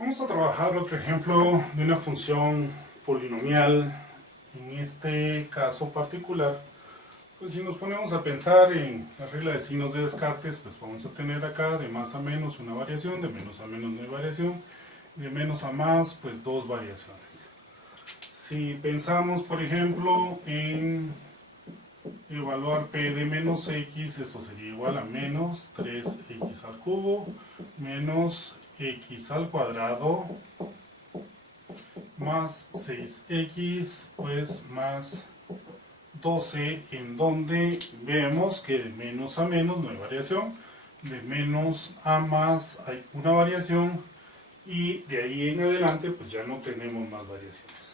Vamos a trabajar otro ejemplo de una función polinomial. En este caso particular, pues si nos ponemos a pensar en la regla de signos de Descartes, pues vamos a tener acá de más a menos una variación, de menos a menos no hay variación, de menos a más, pues dos variaciones. Si pensamos, por ejemplo, en evaluar p de menos x, esto sería igual a menos 3x al cubo menos x al cuadrado más 6x pues más 12, en donde vemos que de menos a menos no hay variación, de menos a más hay una variación y de ahí en adelante pues ya no tenemos más variaciones.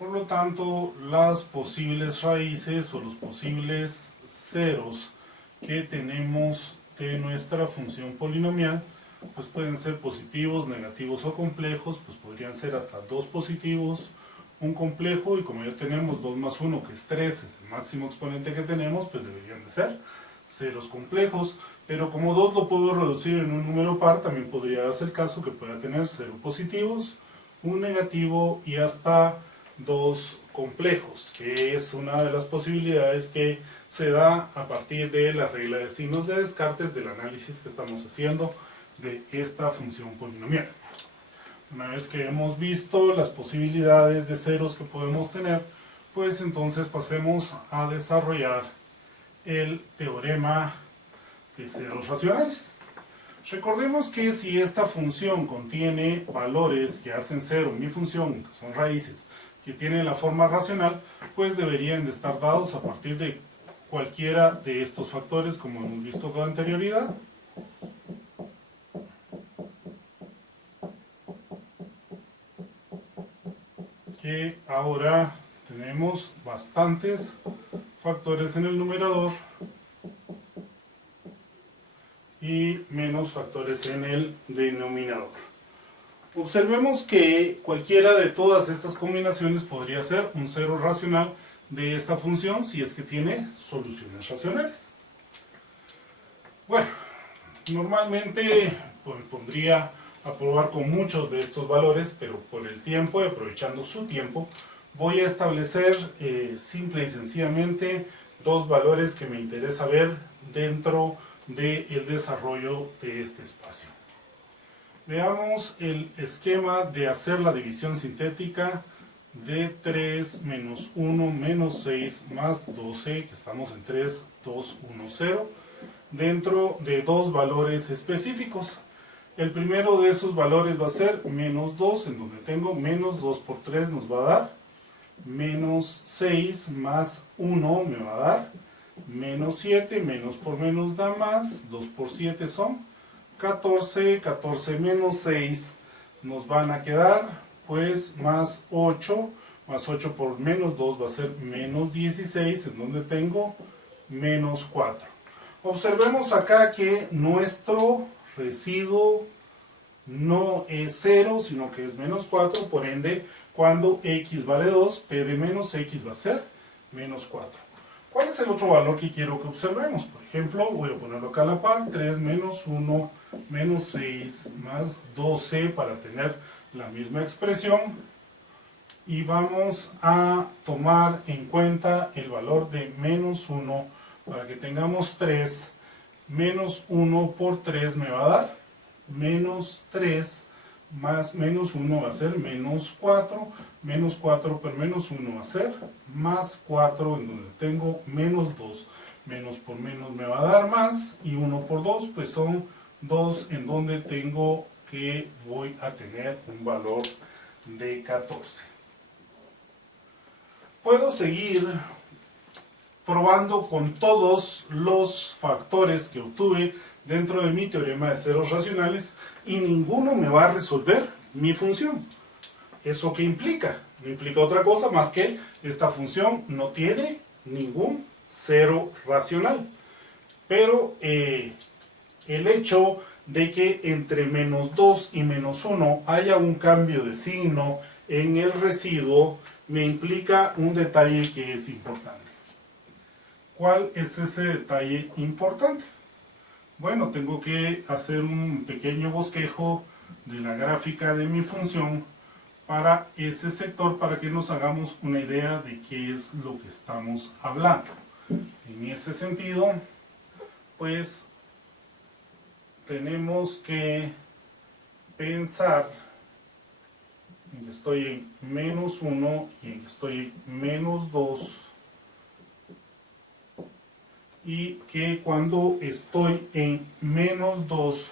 Por lo tanto, las posibles raíces o los posibles ceros que tenemos de nuestra función polinomial pues pueden ser positivos, negativos o complejos, pues podrían ser hasta dos positivos, un complejo, y como ya tenemos 2 más 1 que es 3, es el máximo exponente que tenemos, pues deberían de ser ceros complejos, pero como 2 lo puedo reducir en un número par, también podría darse el caso que pueda tener 0 positivos, un negativo y hasta 2 complejos, que es una de las posibilidades que se da a partir de la regla de signos de Descartes del análisis que estamos haciendo de esta función polinomial. Una vez que hemos visto las posibilidades de ceros que podemos tener, pues entonces pasemos a desarrollar el teorema de ceros racionales. Recordemos que si esta función contiene valores que hacen cero mi función, que son raíces, que tienen la forma racional, pues deberían de estar dados a partir de cualquiera de estos factores, como hemos visto con anterioridad. Que ahora tenemos bastantes factores en el numerador y menos factores en el denominador. Observemos que cualquiera de todas estas combinaciones podría ser un cero racional de esta función si es que tiene soluciones racionales. Bueno, normalmente pondría a probar con muchos de estos valores, pero por el tiempo y aprovechando su tiempo, voy a establecer simple y sencillamente dos valores que me interesa ver dentro del desarrollo de este espacio. Veamos el esquema de hacer la división sintética de 3 menos 1 menos 6 más 12, que estamos en 3, 2, 1, 0, dentro de dos valores específicos. El primero de esos valores va a ser menos 2, en donde tengo menos 2 por 3 nos va a dar menos 6 más 1 me va a dar menos 7, menos por menos da más, 2 por 7 son 14, 14 menos 6 nos van a quedar pues más 8 por menos 2 va a ser menos 16, en donde tengo menos 4. Observemos acá que nuestro residuo no es 0, sino que es menos 4, por ende, cuando x vale 2, p de menos x va a ser menos 4. ¿Cuál es el otro valor que quiero que observemos? Por ejemplo, voy a ponerlo acá a la par, 3 menos 1 menos 6 más 12 para tener la misma expresión. Y vamos a tomar en cuenta el valor de menos 1 para que tengamos 3. Menos 1 por 3 me va a dar menos 3 más menos 1 va a ser menos 4. Menos 4 por menos 1 va a ser más 4, en donde tengo menos 2. Menos por menos me va a dar más, y 1 por 2 pues son 2, en donde tengo que voy a tener un valor de 14. Puedo seguir probando con todos los factores que obtuve dentro de mi teorema de ceros racionales y ninguno me va a resolver mi función. ¿Eso qué implica? No implica otra cosa más que esta función no tiene ningún cero racional. Pero el hecho de que entre menos 2 y menos 1 haya un cambio de signo en el residuo me implica un detalle que es importante. ¿Cuál es ese detalle importante? Bueno, tengo que hacer un pequeño bosquejo de la gráfica de mi función para ese sector, para que nos hagamos una idea de qué es lo que estamos hablando. En ese sentido, pues tenemos que pensar en que estoy en menos 1 y en que estoy en menos 2, y que cuando estoy en menos 2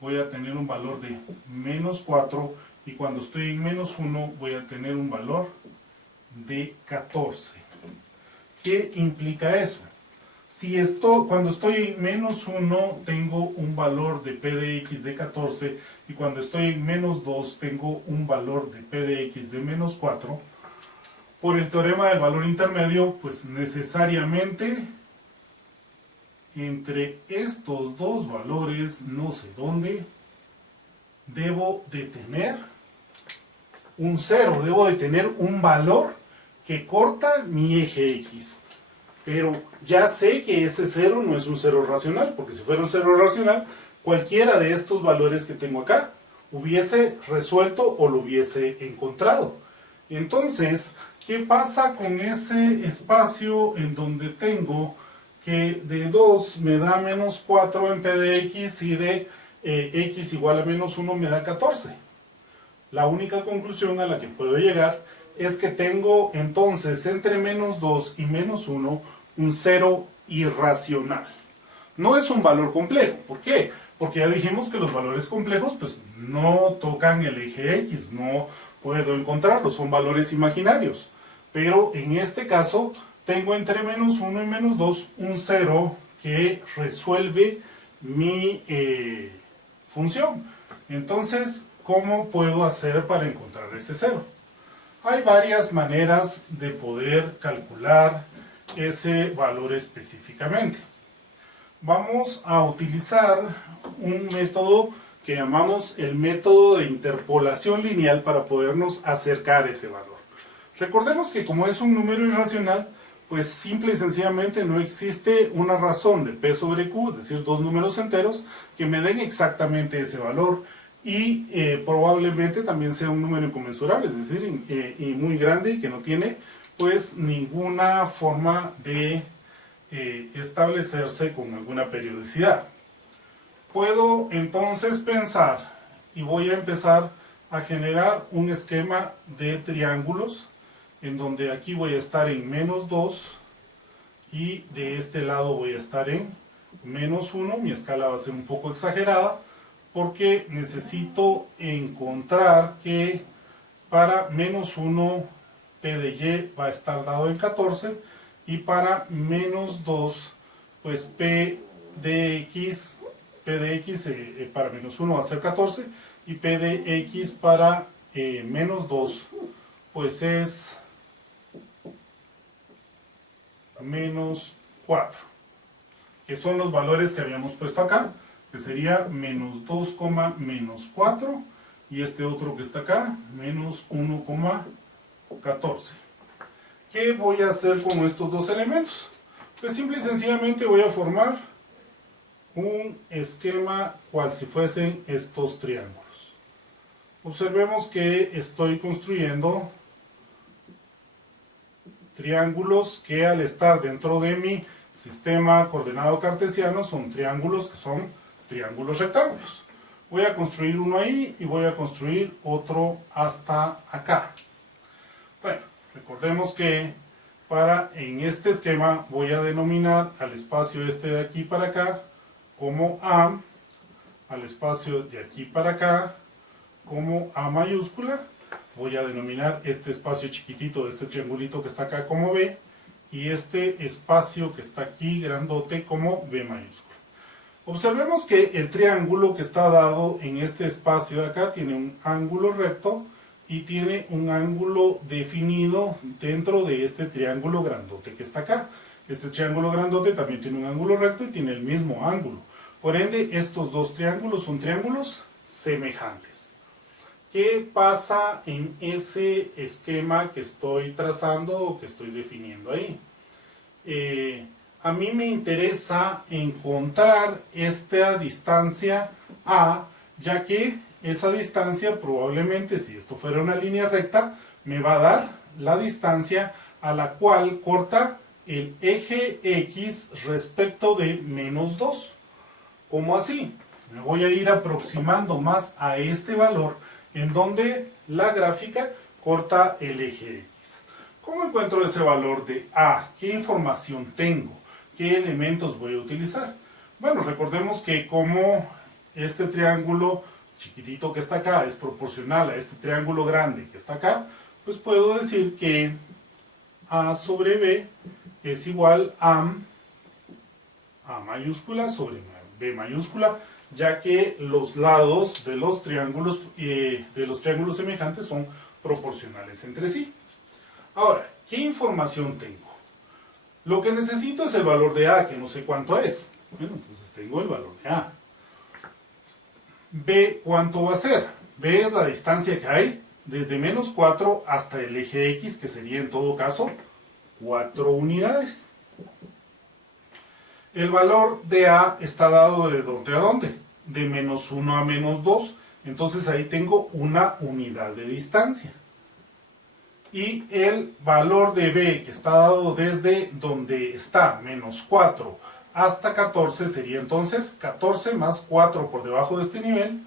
voy a tener un valor de menos 4, y cuando estoy en menos 1 voy a tener un valor de 14. ¿Qué implica eso? Cuando estoy en menos 1 tengo un valor de P de X de 14, y cuando estoy en menos 2 tengo un valor de P de X de menos 4, por el teorema del valor intermedio, pues necesariamente entre estos dos valores, no sé dónde, debo de tener un 0, debo de tener un valor que corta mi eje X. Pero ya sé que ese 0 no es un 0 racional, porque si fuera un 0 racional, cualquiera de estos valores que tengo acá hubiese resuelto o lo hubiese encontrado. Entonces, ¿qué pasa con ese espacio en donde tengo que de 2 me da menos 4 en P de X y de X igual a menos 1 me da 14? La única conclusión a la que puedo llegar es que tengo entonces entre menos 2 y menos 1 un 0 irracional. No es un valor complejo. ¿Por qué? Porque ya dijimos que los valores complejos pues no tocan el eje X, no puedo encontrarlos, son valores imaginarios. Pero en este caso tengo entre menos 1 y menos 2 un 0 que resuelve mi función. Entonces, ¿cómo puedo hacer para encontrar ese 0? Hay varias maneras de poder calcular ese valor específicamente. Vamos a utilizar un método que llamamos el método de interpolación lineal para podernos acercar a ese valor. Recordemos que como es un número irracional, pues simple y sencillamente no existe una razón de P sobre Q, es decir, dos números enteros, que me den exactamente ese valor, y probablemente también sea un número inconmensurable, es decir, y muy grande, y que no tiene pues ninguna forma de establecerse con alguna periodicidad. Puedo entonces pensar, y voy a empezar a generar un esquema de triángulos, en donde aquí voy a estar en menos 2, y de este lado voy a estar en menos 1, mi escala va a ser un poco exagerada, porque necesito encontrar que para menos 1 P de Y va a estar dado en 14, y para menos 2 pues P de X para menos 1 va a ser 14, y P de X para menos 2 pues es menos 4, que son los valores que habíamos puesto acá, que sería menos 2, menos 4, y este otro que está acá, menos 1,14. ¿Qué voy a hacer con estos dos elementos? Pues simple y sencillamente voy a formar un esquema cual si fuesen estos triángulos. Observemos que estoy construyendo triángulos que al estar dentro de mi sistema coordenado cartesiano son triángulos que son triángulos rectángulos. Voy a construir uno ahí y voy a construir otro hasta acá. Bueno, recordemos que en este esquema voy a denominar al espacio este de aquí para acá como A, al espacio de aquí para acá como A mayúscula, voy a denominar este espacio chiquitito, este triangulito que está acá como B, y este espacio que está aquí grandote como B mayúscula. Observemos que el triángulo que está dado en este espacio de acá tiene un ángulo recto y tiene un ángulo definido dentro de este triángulo grandote que está acá. Este triángulo grandote también tiene un ángulo recto y tiene el mismo ángulo. Por ende, estos dos triángulos son triángulos semejantes. ¿Qué pasa en ese esquema que estoy trazando o que estoy definiendo ahí? A mí me interesa encontrar esta distancia A, ya que esa distancia probablemente, si esto fuera una línea recta, me va a dar la distancia a la cual corta el eje X respecto de menos 2. ¿Cómo así? Me voy a ir aproximando más a este valor en donde la gráfica corta el eje X. ¿Cómo encuentro ese valor de A? ¿Qué información tengo? ¿Qué elementos voy a utilizar? Bueno, recordemos que como este triángulo chiquitito que está acá es proporcional a este triángulo grande que está acá, pues puedo decir que A sobre B es igual a mayúscula sobre B mayúscula, ya que los lados de los triángulos semejantes son proporcionales entre sí. Ahora, ¿qué información tengo? Lo que necesito es el valor de A, que no sé cuánto es. Bueno, entonces tengo el valor de A. B, ¿cuánto va a ser? B es la distancia que hay desde menos 4 hasta el eje X, que sería en todo caso 4 unidades. El valor de A está dado de dónde a dónde, de menos 1 a menos 2, entonces ahí tengo una unidad de distancia. Y el valor de B, que está dado desde donde está menos 4 hasta 14, sería entonces 14 más 4 por debajo de este nivel,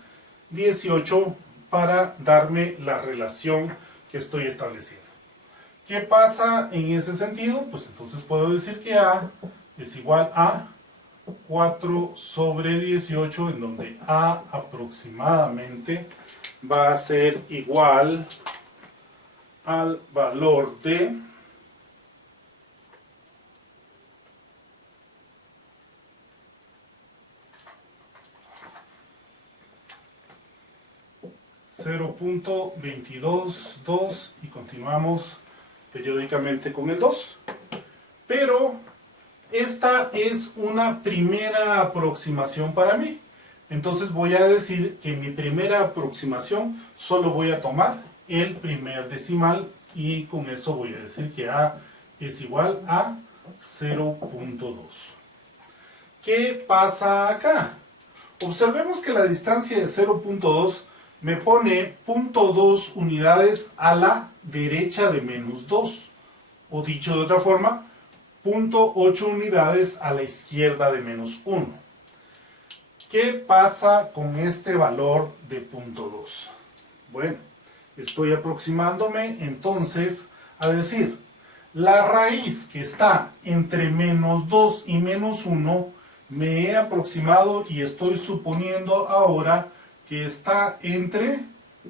18, para darme la relación que estoy estableciendo. ¿Qué pasa en ese sentido? Pues entonces puedo decir que A es igual a 4 sobre 18, en donde A aproximadamente va a ser igual al valor de 0.222 y continuamos periódicamente con el 2. Pero esta es una primera aproximación para mí. Entonces voy a decir que en mi primera aproximación solo voy a tomar el primer decimal y con eso voy a decir que A es igual a 0.2. ¿Qué pasa acá? Observemos que la distancia de 0.2 me pone 0.2 unidades a la derecha de menos 2. O dicho de otra forma, 0.8 unidades a la izquierda de menos 1. ¿Qué pasa con este valor de 0.2? Bueno, estoy aproximándome entonces a decir, la raíz que está entre menos 2 y menos 1, me he aproximado y estoy suponiendo ahora que está entre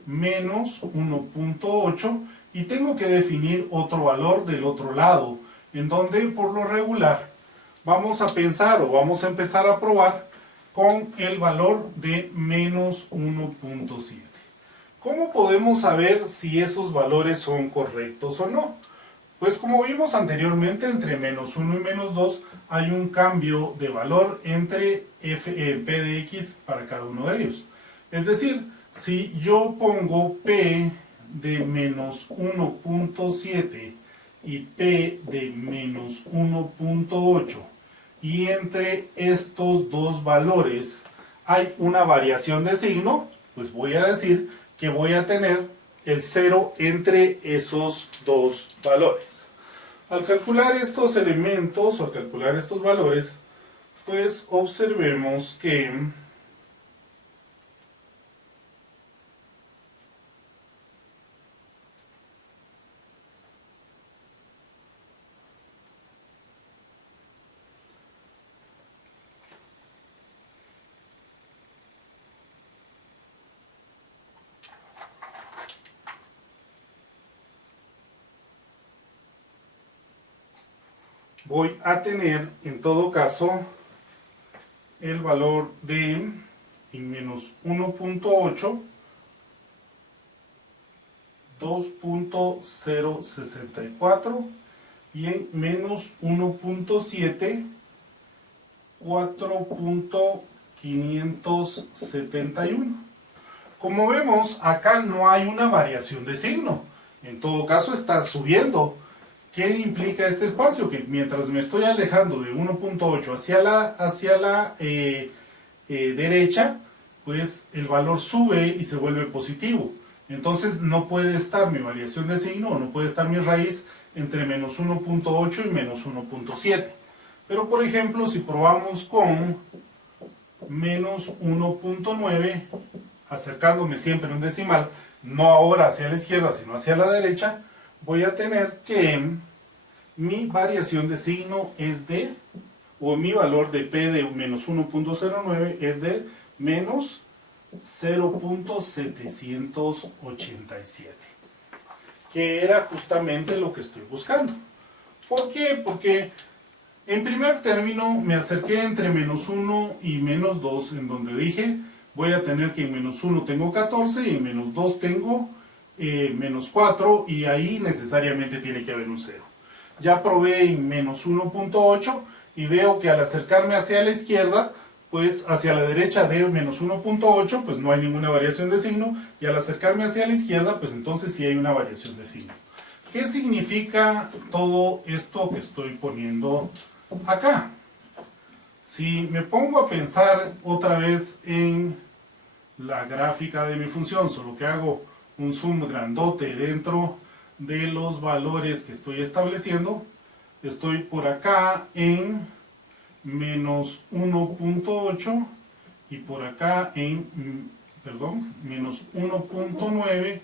menos 1.8 y tengo que definir otro valor del otro lado, en donde por lo regular vamos a pensar o vamos a empezar a probar con el valor de menos 1.7. ¿Cómo podemos saber si esos valores son correctos o no? Pues como vimos anteriormente, entre menos 1 y menos 2 hay un cambio de valor entre P de X para cada uno de ellos. Es decir, si yo pongo P de menos 1.7 y P de menos 1.8 y entre estos dos valores hay una variación de signo, pues voy a decir que voy a tener el 0 entre esos dos valores. Al calcular estos elementos o al calcular estos valores, pues observemos que voy a tener en todo caso el valor de en menos 1.8, 2.064 y en menos 1.7, 4.571. Como vemos, acá no hay una variación de signo. En todo caso está subiendo. ¿Qué implica este espacio? Que mientras me estoy alejando de 1.8 hacia la derecha, pues el valor sube y se vuelve positivo. Entonces no puede estar mi variación de signo, o no puede estar mi raíz entre menos 1.8 y menos 1.7. Pero por ejemplo, si probamos con menos 1.9, acercándome siempre a un decimal, no ahora hacia la izquierda, sino hacia la derecha, voy a tener que mi variación de signo es de, o mi valor de P de menos 1.09 es de menos 0.787, que era justamente lo que estoy buscando. ¿Por qué? Porque en primer término me acerqué entre menos 1 y menos 2, en donde dije voy a tener que en menos 1 tengo 14 y en menos 2 tengo menos 4, y ahí necesariamente tiene que haber un 0. Ya probé en menos 1.8 y veo que al acercarme hacia la izquierda, pues hacia la derecha de menos 1.8, pues no hay ninguna variación de signo, y al acercarme hacia la izquierda, pues entonces sí hay una variación de signo. ¿Qué significa todo esto que estoy poniendo acá? Si me pongo a pensar otra vez en la gráfica de mi función, solo que hago un zoom grandote dentro de los valores que estoy estableciendo, estoy por acá en menos 1.8 y por acá en, menos 1.9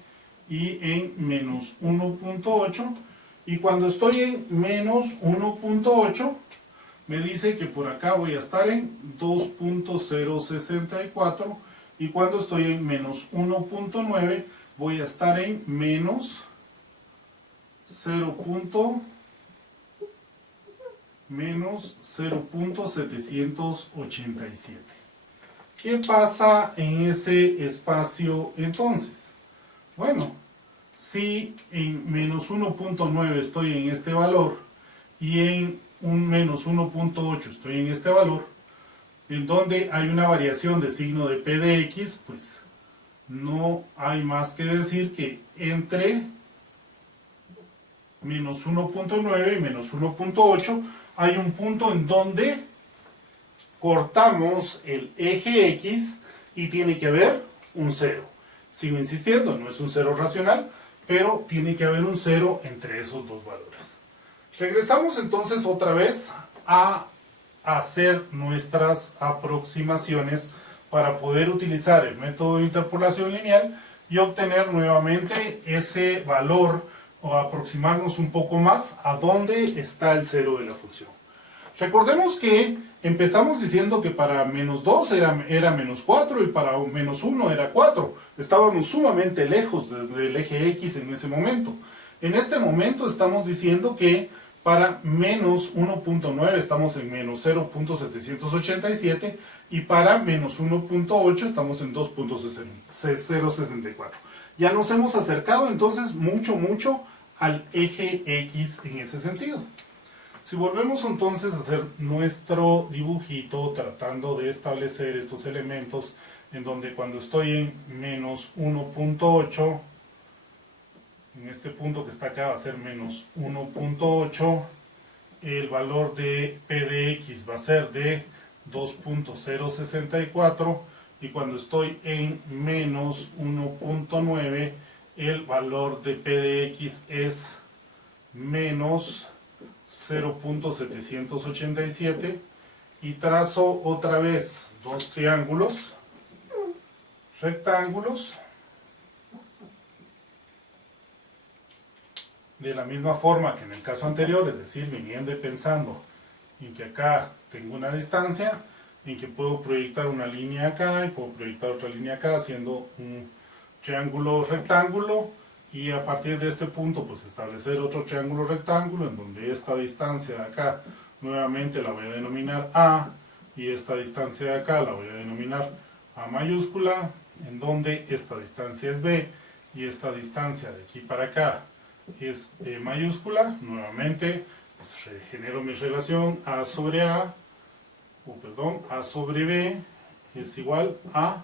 y en menos 1.8, y cuando estoy en menos 1.8 me dice que por acá voy a estar en 2.064, y cuando estoy en menos 1.9 voy a estar en menos 0.787. ¿Qué pasa en ese espacio entonces? Bueno, si en menos 1.9 estoy en este valor y en un menos 1.8 estoy en este valor, en donde hay una variación de signo de P de X, pues no hay más que decir que entre menos 1.9 y menos 1.8 hay un punto en donde cortamos el eje X y tiene que haber un 0. Sigo insistiendo, no es un 0 racional, pero tiene que haber un 0 entre esos dos valores. Regresamos entonces otra vez a hacer nuestras aproximaciones para poder utilizar el método de interpolación lineal y obtener nuevamente ese valor, o aproximarnos un poco más a dónde está el 0 de la función. Recordemos que empezamos diciendo que para menos 2 era menos 4 y para menos 1 era 4. Estábamos sumamente lejos del eje X en ese momento. En este momento estamos diciendo que para menos 1.9 estamos en menos 0.787 y para menos 1.8 estamos en 2.064. Ya nos hemos acercado entonces mucho al eje X en ese sentido. Si volvemos entonces a hacer nuestro dibujito tratando de establecer estos elementos, en donde cuando estoy en menos 1.8, en este punto que está acá va a ser menos 1.8, el valor de P de X va a ser de 2.064, y cuando estoy en menos 1.9 el valor de P de X es menos 0.787, y trazo otra vez dos triángulos rectángulos de la misma forma que en el caso anterior, es decir, viniendo y pensando en que acá tengo una distancia, en que puedo proyectar una línea acá y puedo proyectar otra línea acá haciendo un triángulo rectángulo, y a partir de este punto pues establecer otro triángulo rectángulo en donde esta distancia de acá nuevamente la voy a denominar A, y esta distancia de acá la voy a denominar A mayúscula, en donde esta distancia es B y esta distancia de aquí para acá es B mayúscula. Nuevamente pues, genero mi relación A sobre A, A sobre B es igual a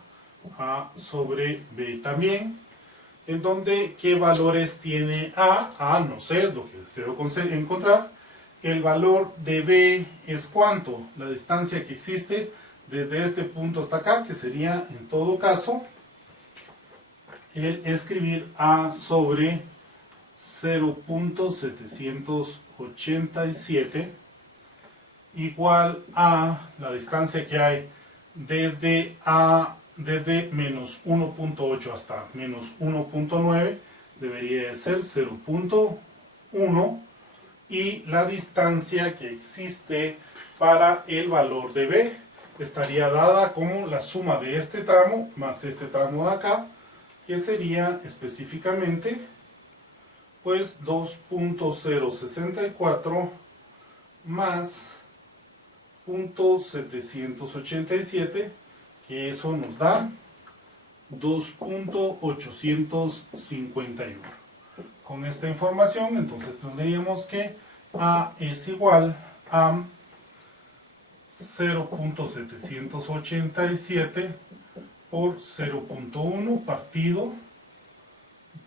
A sobre B también, en donde ¿qué valores tiene A? A no sé, es lo que deseo encontrar. El valor de B es ¿cuánto? La distancia que existe desde este punto hasta acá, que sería en todo caso el escribir A sobre 0.787 igual a la distancia que hay desde menos 1.8 hasta menos 1.9, debería de ser 0.1, y la distancia que existe para el valor de B estaría dada como la suma de este tramo más este tramo de acá, que sería específicamente pues 2.064 más 0.787, que eso nos da 2.851. Con esta información entonces tendríamos que A es igual a 0.787 por 0.1 partido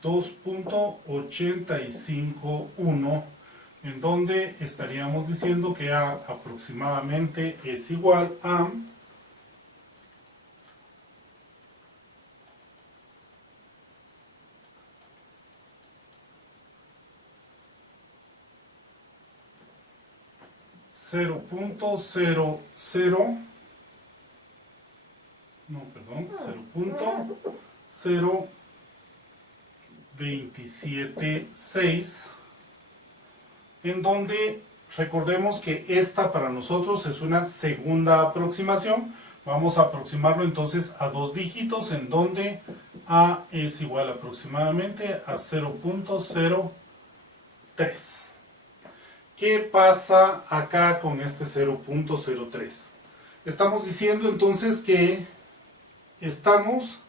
2.851, en donde estaríamos diciendo que A aproximadamente es igual a 0.276, en donde recordemos que esta para nosotros es una segunda aproximación. Vamos a aproximarlo entonces a dos dígitos, en donde A es igual aproximadamente a 0.03. ¿Qué pasa acá con este 0.03? Estamos diciendo entonces que estamos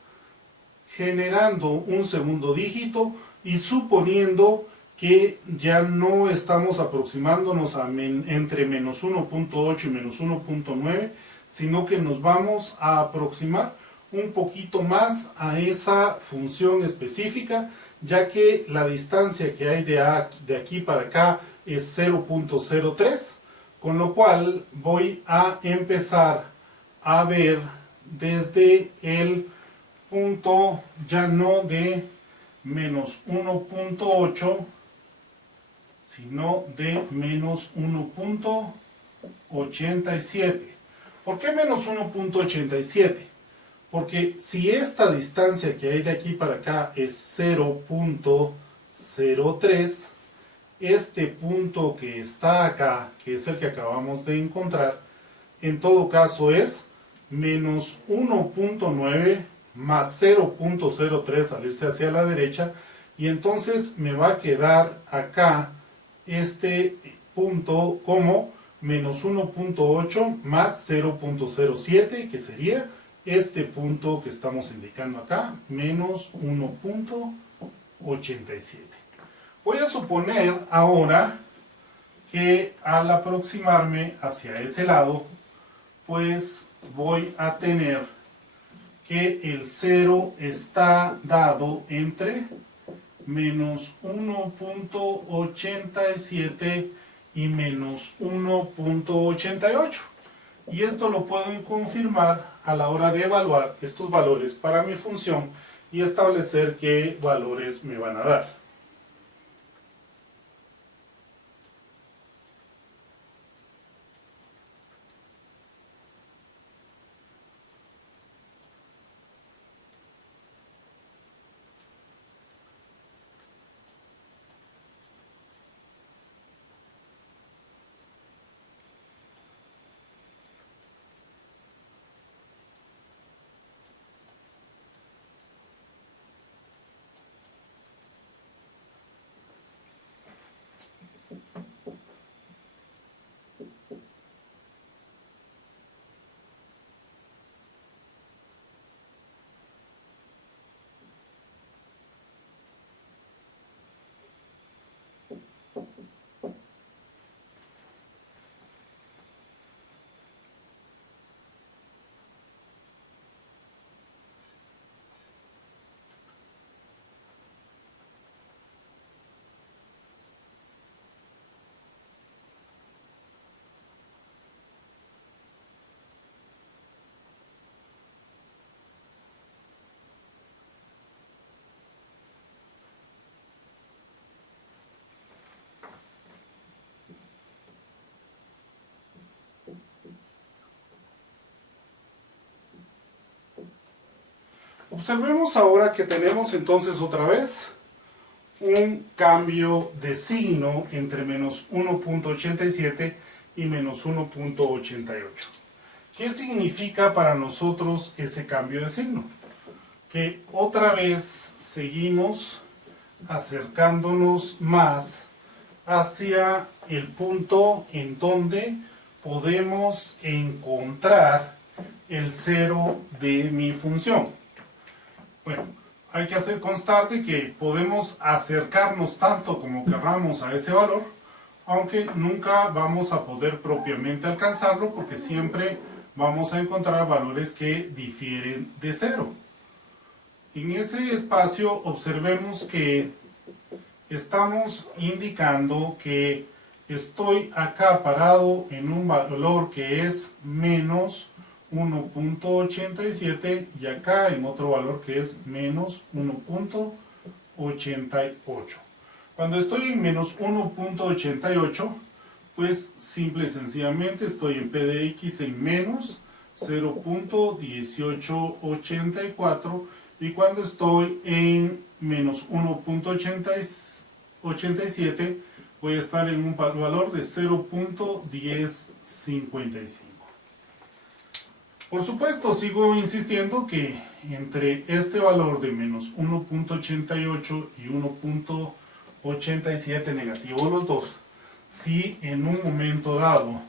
generando un segundo dígito y suponiendo que ya no estamos aproximándonos entre menos 1.8 y menos 1.9, sino que nos vamos a aproximar un poquito más a esa función específica, ya que la distancia que hay de aquí para acá es 0.03, con lo cual voy a empezar a ver desde el punto ya no de menos 1.8, sino de menos 1.87. ¿Por qué menos 1.87? Porque si esta distancia que hay de aquí para acá es 0.03, este punto que está acá, que es el que acabamos de encontrar, en todo caso es menos 1.9 más 0.03 al irse hacia la derecha, y entonces me va a quedar acá este punto como menos 1.8 más 0.07, que sería este punto que estamos indicando acá, menos 1.87. Voy a suponer ahora que al aproximarme hacia ese lado, pues voy a tener que el 0 está dado entre menos 1.87 y menos 1.88. Y esto lo puedo confirmar a la hora de evaluar estos valores para mi función y establecer qué valores me van a dar. Observemos ahora que tenemos entonces otra vez un cambio de signo entre menos 1.87 y menos 1.88. ¿Qué significa para nosotros ese cambio de signo? Que otra vez seguimos acercándonos más hacia el punto en donde podemos encontrar el cero de mi función. Bueno, hay que hacer constar de que podemos acercarnos tanto como querramos a ese valor, aunque nunca vamos a poder propiamente alcanzarlo porque siempre vamos a encontrar valores que difieren de cero. En ese espacio observemos que estamos indicando que estoy acá parado en un valor que es menos 1.87 y acá en otro valor que es menos 1.88. Cuando estoy en menos 1.88, pues simple y sencillamente estoy en P de X en menos 0.1884 y cuando estoy en menos 1.87 voy a estar en un valor de 0.1055. Por supuesto, sigo insistiendo que entre este valor de menos 1.88 y 1.87 negativo los dos, si en un momento dado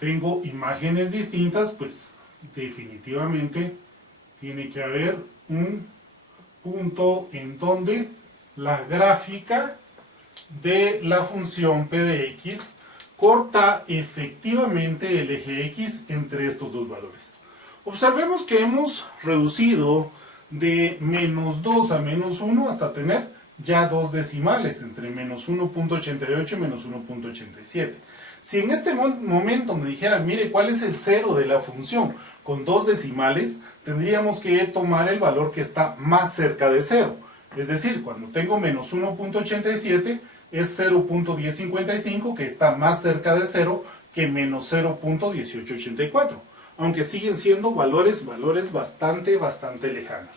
tengo imágenes distintas, pues definitivamente tiene que haber un punto en donde la gráfica de la función p de x corta efectivamente el eje x entre estos dos valores. Observemos que hemos reducido de menos 2 a menos 1 hasta tener ya dos decimales, entre menos 1.88 y menos 1.87. Si en este momento me dijeran, mire, ¿cuál es el cero de la función con dos decimales? Tendríamos que tomar el valor que está más cerca de cero. Es decir, cuando tengo menos 1.87 es 0.1055, que está más cerca de cero que menos 0.1884. Aunque siguen siendo valores bastante lejanos.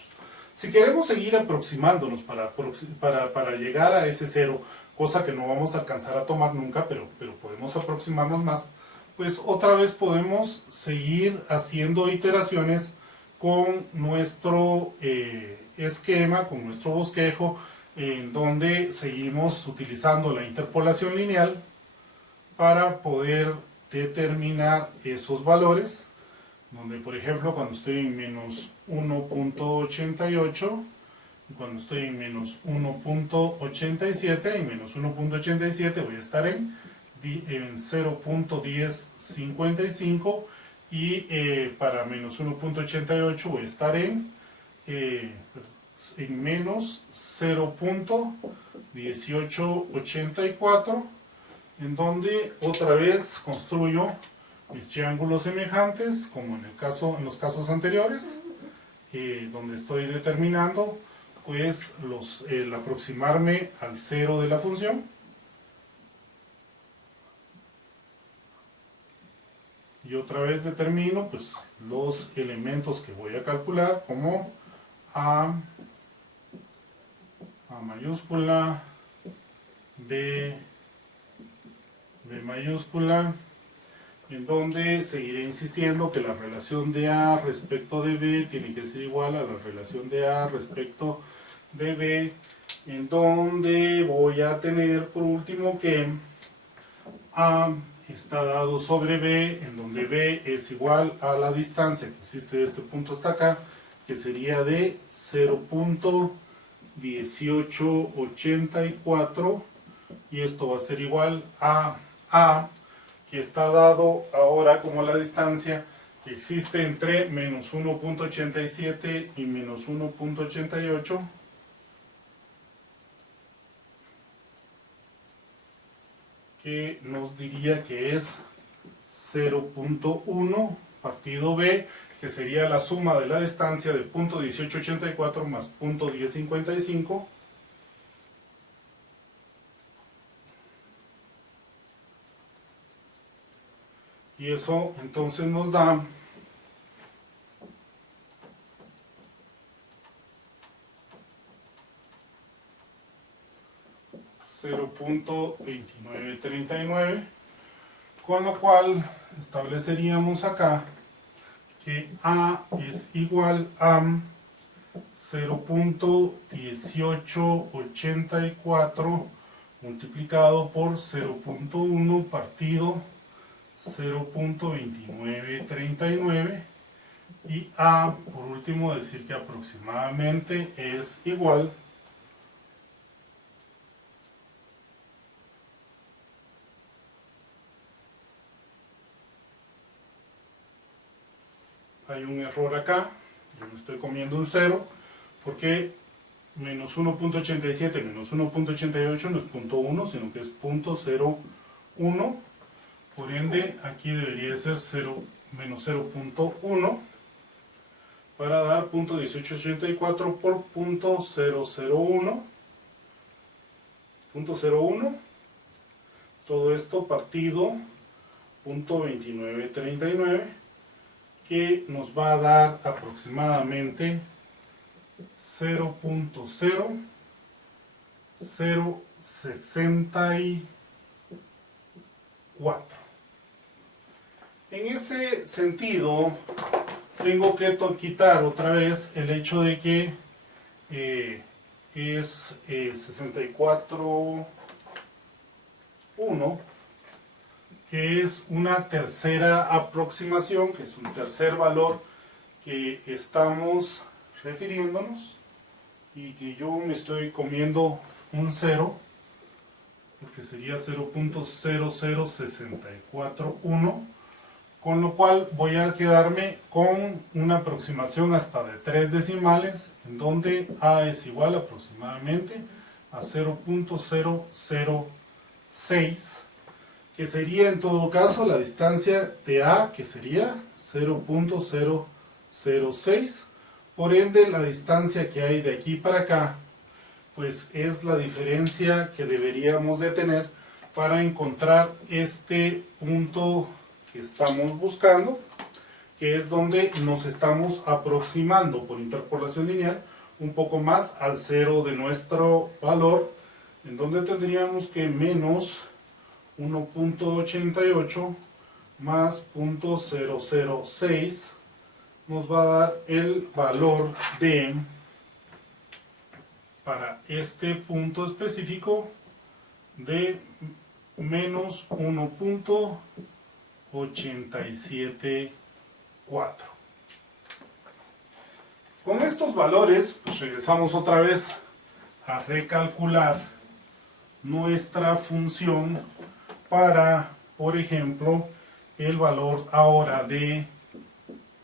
Si queremos seguir aproximándonos para llegar a ese cero, cosa que no vamos a alcanzar a tomar nunca, pero podemos aproximarnos más, pues otra vez podemos seguir haciendo iteraciones con nuestro esquema, con nuestro bosquejo, en donde seguimos utilizando la interpolación lineal para poder determinar esos valores, donde por ejemplo cuando estoy en menos 1.88, cuando estoy en menos 1.87, en menos 1.87 voy a estar en 0.1055 y para menos 1.88 voy a estar en menos 0.1884, en donde otra vez construyo mis triángulos semejantes, como en los casos anteriores, donde estoy determinando pues el aproximarme al cero de la función. Y otra vez determino pues los elementos que voy a calcular, como A mayúscula, B mayúscula, en donde seguiré insistiendo que la relación de A respecto de B tiene que ser igual a la relación de A respecto de B, en donde voy a tener por último que A está dado sobre B, en donde B es igual a la distancia que existe de este punto hasta acá, que sería de 0.1884, y esto va a ser igual a A, que está dado ahora como la distancia que existe entre menos 1.87 y menos 1.88, que nos diría que es 0.1 partido B, que sería la suma de la distancia de 0.1884 más 0.1055, y eso entonces nos da 0.2939, con lo cual estableceríamos acá que A es igual a 0.1884 multiplicado por 0.1 partido 0.2939, y A, por último, decir que aproximadamente es igual hay un error acá, yo me estoy comiendo un 0, porque menos 1.87 menos 1.88 no es 0.1, sino que es 0.01, por ende aquí debería ser 0 menos 0.1 para dar 0.1884 por 0.001, 0.01, todo esto partido 0.2939, que nos va a dar aproximadamente 0.0064. En ese sentido, tengo que quitar otra vez el hecho de que es 64.1, que es una tercera aproximación, que es un tercer valor que estamos refiriéndonos, y que yo me estoy comiendo un 0, porque sería 0.00641, con lo cual voy a quedarme con una aproximación hasta de 3 decimales, en donde A es igual aproximadamente a 0.006, que sería en todo caso la distancia de A, que sería 0.006, por ende la distancia que hay de aquí para acá, pues es la diferencia que deberíamos de tener para encontrar este punto que estamos buscando, que es donde nos estamos aproximando por interpolación lineal un poco más al cero de nuestro valor, en donde tendríamos que menos 1.88 más 0.006 nos va a dar el valor de, para este punto específico, de menos 1.874. Con estos valores, pues regresamos otra vez a recalcular nuestra función para, por ejemplo, el valor ahora de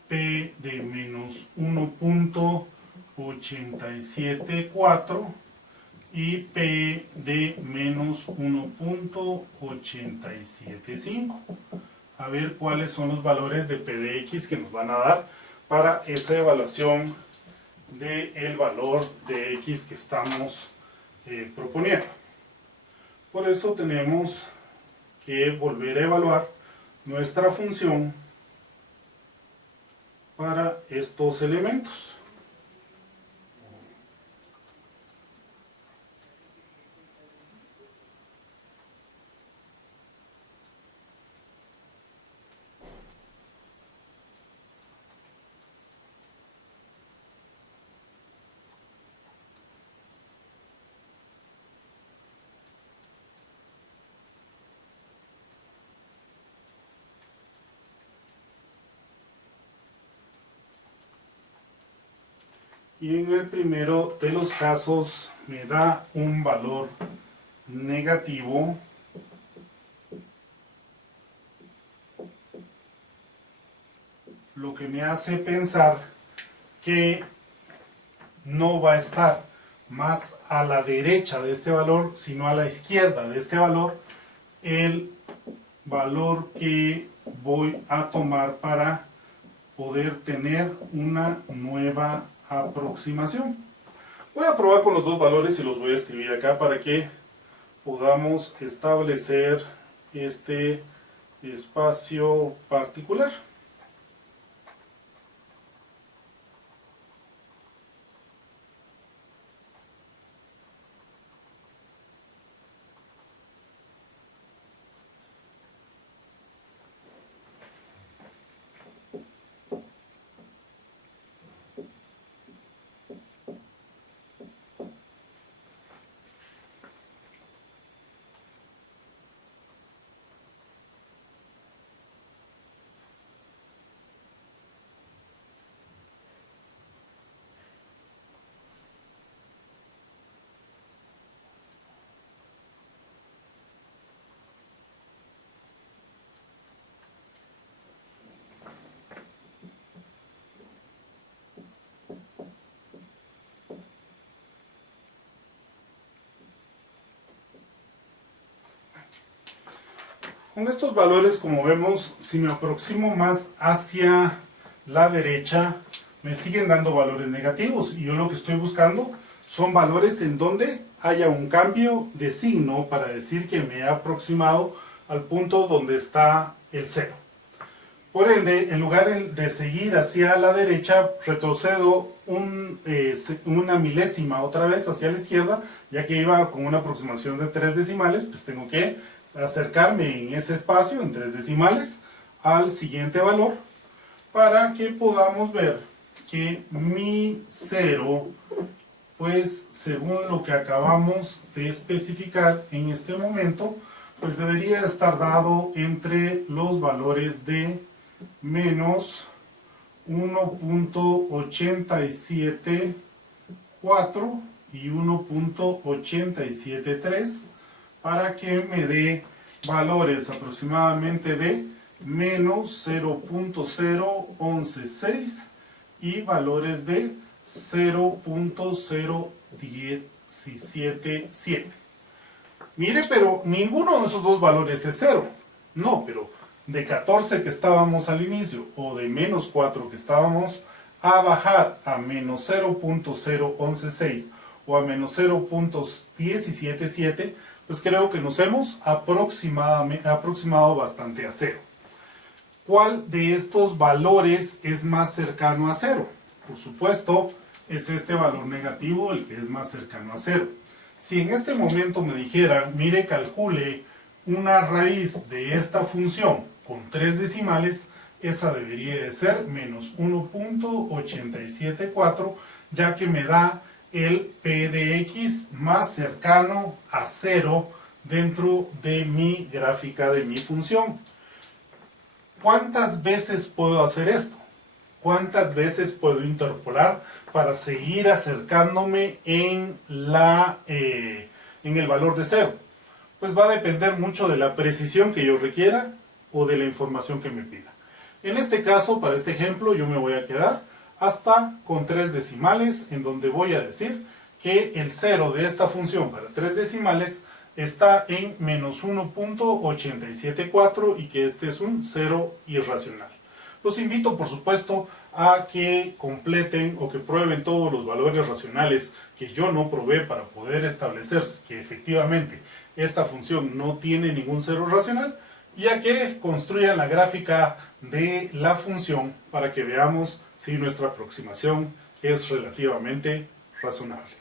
P de menos 1.874 y P de menos 1.875. A ver cuáles son los valores de P de X que nos van a dar para esa evaluación del valor de X que estamos proponiendo. Por eso tenemos que volver a evaluar nuestra función para estos elementos. Y en el primero de los casos me da un valor negativo, lo que me hace pensar que no va a estar más a la derecha de este valor, sino a la izquierda de este valor, el valor que voy a tomar para poder tener una nueva aproximación. Voy a probar con los dos valores y los voy a escribir acá para que podamos establecer este espacio particular. Con estos valores, como vemos, si me aproximo más hacia la derecha, me siguen dando valores negativos. Y yo lo que estoy buscando son valores en donde haya un cambio de signo para decir que me he aproximado al punto donde está el 0. Por ende, en lugar de seguir hacia la derecha, retrocedo una milésima otra vez hacia la izquierda, ya que iba con una aproximación de 3 decimales, pues tengo que acercarme en ese espacio, en 3 decimales, al siguiente valor, para que podamos ver que mi 0, pues según lo que acabamos de especificar en este momento, pues debería estar dado entre los valores de menos 1.874 y 1.873 para que me dé valores aproximadamente de menos 0.0116 y valores de 0.0177. Mire, pero ninguno de esos dos valores es 0. No, pero de 14 que estábamos al inicio o de menos 4 que estábamos, a bajar a menos 0.0116 o a menos 0.177, pues creo que nos hemos aproximado bastante a 0. ¿Cuál de estos valores es más cercano a 0? Por supuesto, es este valor negativo el que es más cercano a 0. Si en este momento me dijera, mire, calcule una raíz de esta función con 3 decimales, esa debería de ser menos 1.874, ya que me da el p de x más cercano a 0 dentro de mi gráfica de mi función. ¿Cuántas veces puedo hacer esto? ¿Cuántas veces puedo interpolar para seguir acercándome en el valor de 0? Pues va a depender mucho de la precisión que yo requiera o de la información que me pida. En este caso, para este ejemplo, yo me voy a quedar hasta con 3 decimales, en donde voy a decir que el 0 de esta función para 3 decimales está en menos 1.874 y que este es un 0 irracional. Los invito, por supuesto, a que completen o que prueben todos los valores racionales que yo no probé para poder establecer que efectivamente esta función no tiene ningún 0 racional, y a que construyan la gráfica de la función para que veamos si nuestra aproximación es relativamente razonable.